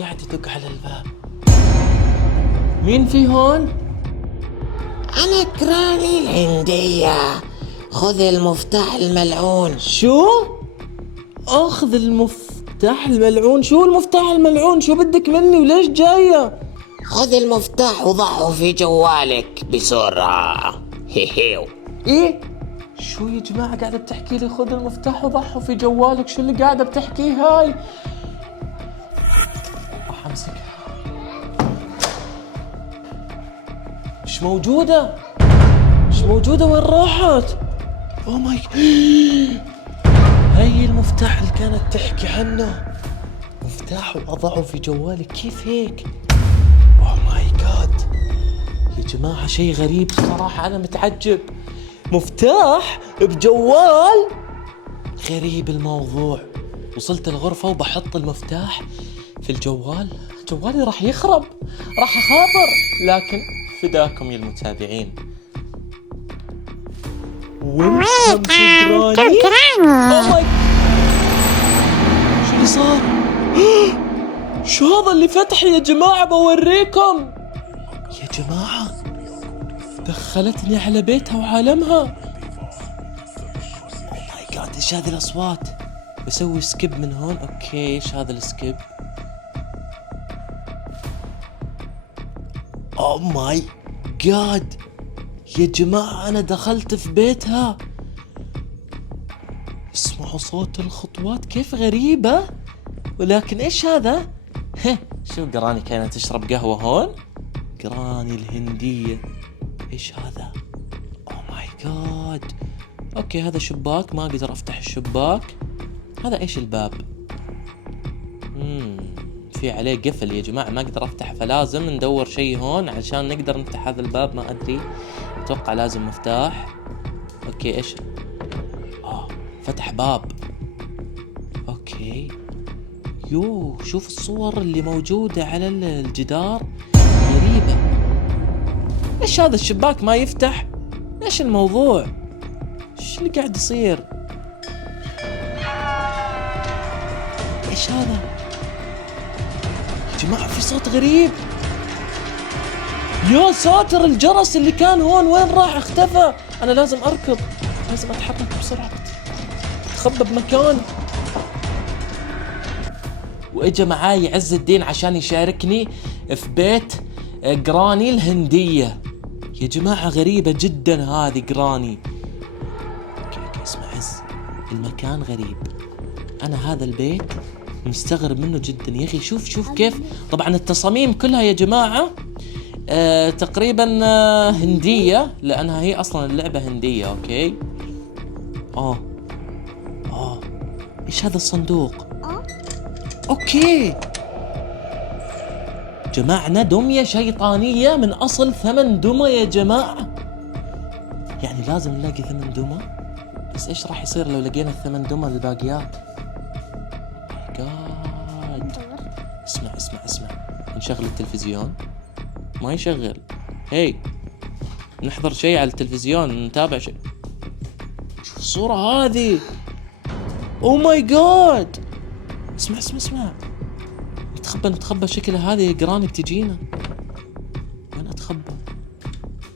قاعد يدق على الباب؟ مين في هون؟ أنا كراني الهندية، خذ المفتاح الملعون. شو؟ اخذ المفتاح الملعون؟ شو المفتاح الملعون؟ شو بدك مني وليش جاية؟ خذ المفتاح وضعه في جوالك بسرعة. هيهيو. ايه؟ شو يا جماعة قاعدة بتحكي لي خذ المفتاح وضعه في جوالك؟ شو اللي قاعدة بتحكيه هاي؟ راح امسكها. مش موجودة، مش موجودة، وين راحت؟ اوه ماي، هي المفتاح اللي كانت تحكي عنه، مفتاح وأضعه في جوالك، كيف هيك؟ اوه ماي جاد يا جماعة، شيء غريب الصراحة، أنا متعجب، مفتاح بجوال، غريب الموضوع. وصلت الغرفة وبحط المفتاح في الجوال، جوالي راح يخرب، راح أخاطر، لكن فداكم يا المتابعين. ويلكم تو جراني. شو اللي صار؟ شو هذا اللي فتح يا جماعة؟ بوريكم يا جماعة، دخلتني على بيتها وعالمها. اوه ماي جاد، ايش هذه الاصوات؟ بسوي سكيب من هون. اوكي، ايش هذا السكيب؟ اوه ماي جاد يا جماعة، انا دخلت في بيتها، اسمعوا صوت الخطوات كيف غريبة. ولكن ايش هذا؟ شو قراني كانت تشرب قهوة هون؟ قراني الهندية، ايش هذا؟ اوه ماي جاد. اوكي، هذا شباك، ما اقدر افتح الشباك. هذا ايش الباب؟ في عليه قفل يا جماعة، ما اقدر افتح، فلازم ندور شيء هون عشان نقدر نفتح هذا الباب. ما ادري، اتوقع لازم مفتاح. اوكي، ايش؟ فتح باب. اوكي، يو، شوف الصور اللي موجودة على الجدار، غريبة. ايش هذا الشباك ما يفتح؟ ايش الموضوع؟ ايش اللي قاعد يصير؟ ايش هذا يا جماعة؟ في صوت غريب. يا ساتر، الجرس اللي كان هون وين راح؟ اختفى. انا لازم اركض، لازم اتحرك بسرعة، اتخبى بمكان. واجا معاي عز الدين عشان يشاركني في بيت جراني الهندية. يا جماعة غريبة جدا هذه جراني. اوكي اسمع عز، المكان غريب، انا هذا البيت مستغرب منه جدا يا اخي. شوف كيف، طبعا التصاميم كلها يا جماعة تقريبا هندية، لانها هي اصلا اللعبة هندية. اوكي، ايش هذا الصندوق؟ اوكي، جمعنا دمية شيطانية من اصل 8 دمى يا جماعة، يعني لازم نلاقي 8 دمى. بس ايش راح يصير لو لقينا 8 دمى الباقيات؟ جاد، اسمع، نشغل التلفزيون، ما يشغل. هي، نحضر شيء على التلفزيون، نتابع شيء. شوف الصورة هذه، اوه ماي جاد. اسمع، نتخبى، شكلها هذه جراني بتجينا. وين اتخبى؟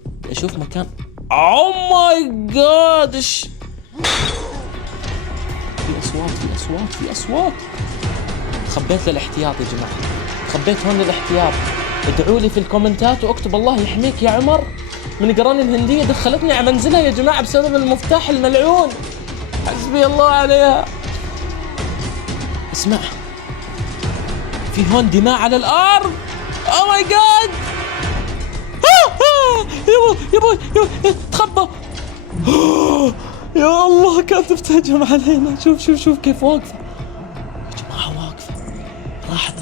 بدي اشوف مكان. اوه ماي جاد، ايش في اصوات. تخبيت للاحتياط يا جماعة، تخبيت هون للاحتياط. ادعوا لي في الكومنتات واكتب الله يحميك يا عمر من جراني الهندية، دخلتني على منزلها يا جماعة بسبب المفتاح الملعون. حسبي الله عليها. اسمع، في هون دماء على الارض. اوه ماي جاد. يبا تخبى. يا الله، كانت بتهجم علينا. شوف كيف واقفة يا جماعة، واقفة. راحت.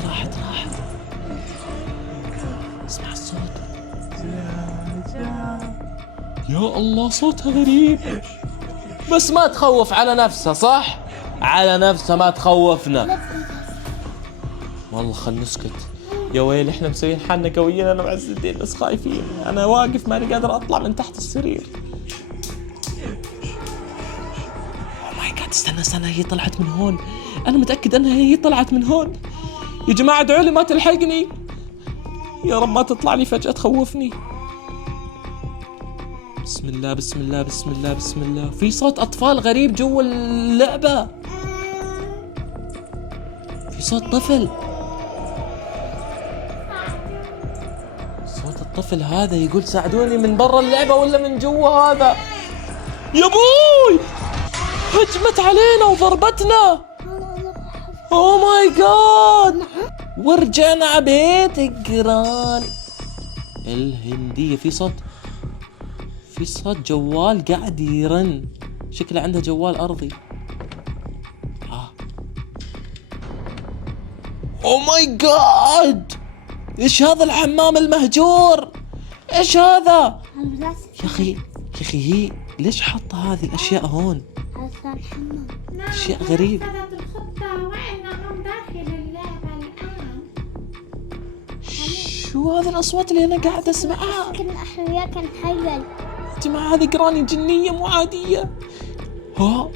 اسمع الصوت. يا الله، صوتها غريب، بس ما تخوف، على نفسها صح؟ على نفسها، ما تخوفنا. والله خل نسكت. يا ويلي، احنا مسويين حالنا قويين انا وعز الدين، بس خايفين. انا واقف ماني قادر اطلع من تحت السرير. اوه ماي جاد، استنى، هي طلعت من هون، انا متأكد انها هي طلعت من هون. يا جماعة ادعوا لي ما تلحقني، يا رب ما تطلع لي فجأة تخوفني. بسم الله بسم الله بسم الله بسم الله. في صوت أطفال غريب جوا اللعبة، في صوت طفل. صوت الطفل هذا يقول ساعدوني من برا اللعبة ولا من جوا هذا؟ يا بوي هجمت علينا وضربتنا. اوه ماي جاد. ورجعنا عبيت الجيران الهندية. في صوت جوال قاعد يرن، شكله عنده جوال أرضي. اوه ماي جاد، ايش هذا الحمام المهجور؟ ايش هذا؟ يا اخي هي ليش حاطة هذه الاشياء هون؟ اشياء غريبة. شو هذه الاصوات اللي انا قاعد اسمعها؟ كنا احنا وياك نحلل. يا جماعة هذه جراني جنية مو عادية. ها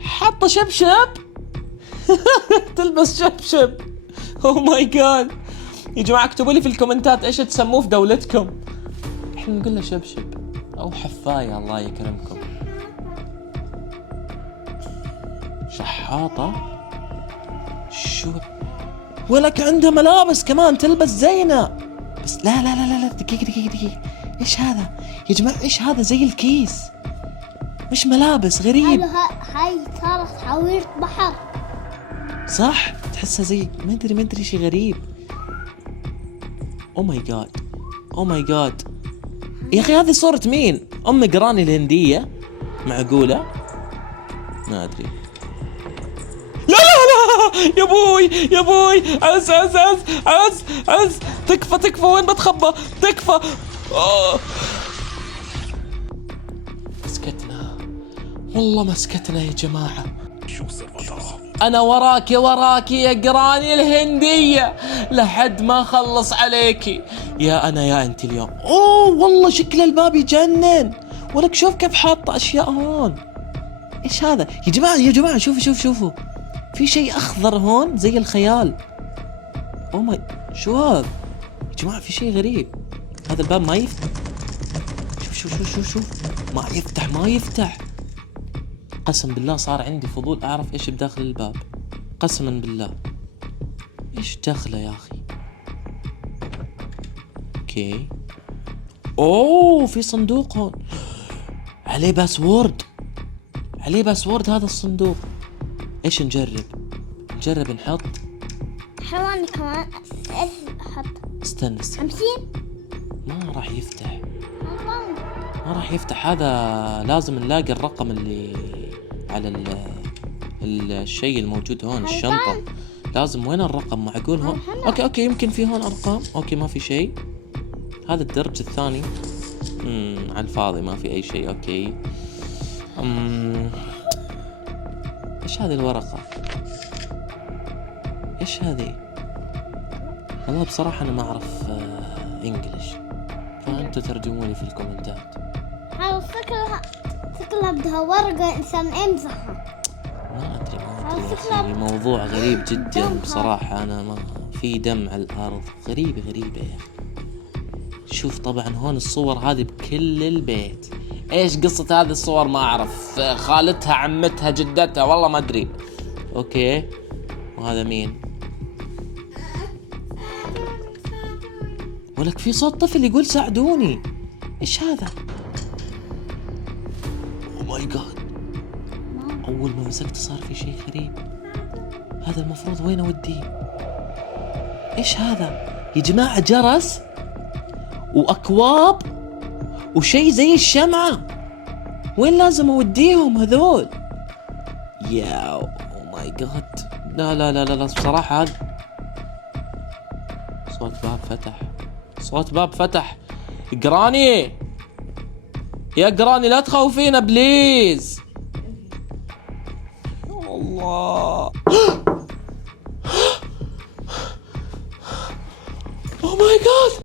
حاطة شبشب تلبس شبشب. اوه ماي جاد. يا جماعة اكتبوا لي في الكومنتات ايش تسموه في دولتكم. احنا نقول له شبشب او حفاية الله يكرمكم. شحاطة. شو ولك عندها ملابس كمان تلبس زينا. بس لا دقيقة. ايش هذا يا جماعة؟ ايش هذا؟ زي الكيس مش ملابس، غريب. هاي صارت حاويرة بحر صح، تحسها زي ما ادري شيء غريب. او ماي جاد يا اخي هذه صورة مين؟ ام جراني الهندية؟ معقولة؟ ما ادري. لا يا بوي عز تكفى وين بتخبى؟ تكفى. مسكتنا والله، مسكتنا يا جماعة. أنا وراك يا جراني الهندية لحد ما أخلص عليكي. يا أنا يا أنت اليوم. أوه والله شكل الباب يجنن. ولك شوف كيف حاطة أشياء هون. إيش هذا يا جماعة شوفوا في شيء أخضر هون زي الخيال. أوه ماي، شو هذا يا جماعة؟ في شيء غريب. هذا الباب ما يفتح. شوف ما يفتح. قسم بالله صار عندي فضول أعرف إيش بداخل الباب، قسما بالله. إيش داخله يا أخي؟ أوكي. أوه في صندوق هون عليه باسورد هذا الصندوق. إيش نجرب نحط حيواني كمان. ايش احط؟ استنى 50. ما راح يفتح هذا. لازم نلاقي الرقم اللي على الشيء الموجود هون، الشنطة. لازم وين الرقم؟ معقول هون؟ اوكي يمكن في هون ارقام. اوكي ما في شيء. هذا الدرج الثاني على الفاضي ما في اي شيء. اوكي ايش هذه الورقة؟ ايش هذه؟ والله بصراحة انا ما اعرف انجليش، فانتوا ترجموا لي في الكومنتات. هذا شكلها بدها ورقة إنسان يمزحها. ما ادري الموضوع غريب جدا بصراحة. انا ما في دم على الارض، غريبة يا اخي. شوف طبعا هون الصور هذه بكل البيت. ايش قصة هذه الصور؟ ما اعرف، خالتها عمتها جدتها والله ما ادري. اوكي وهذا مين؟ ولك في صوت طفل يقول ساعدوني. ايش هذا؟ اوه ماي جاد. اول ما مسكت صار في شيء غريب. هذا المفروض وين اوديه؟ ايش هذا يا جماعة؟ جرس واكواب وشيء زي الشمعة. وين لازم اوديهم هذول؟ يا اوه ماي جاد. لا بصراحة هذا صوت باب فتح. جراني يا جراني لا تخوفينا بليز. الله. اوه ماي جاد.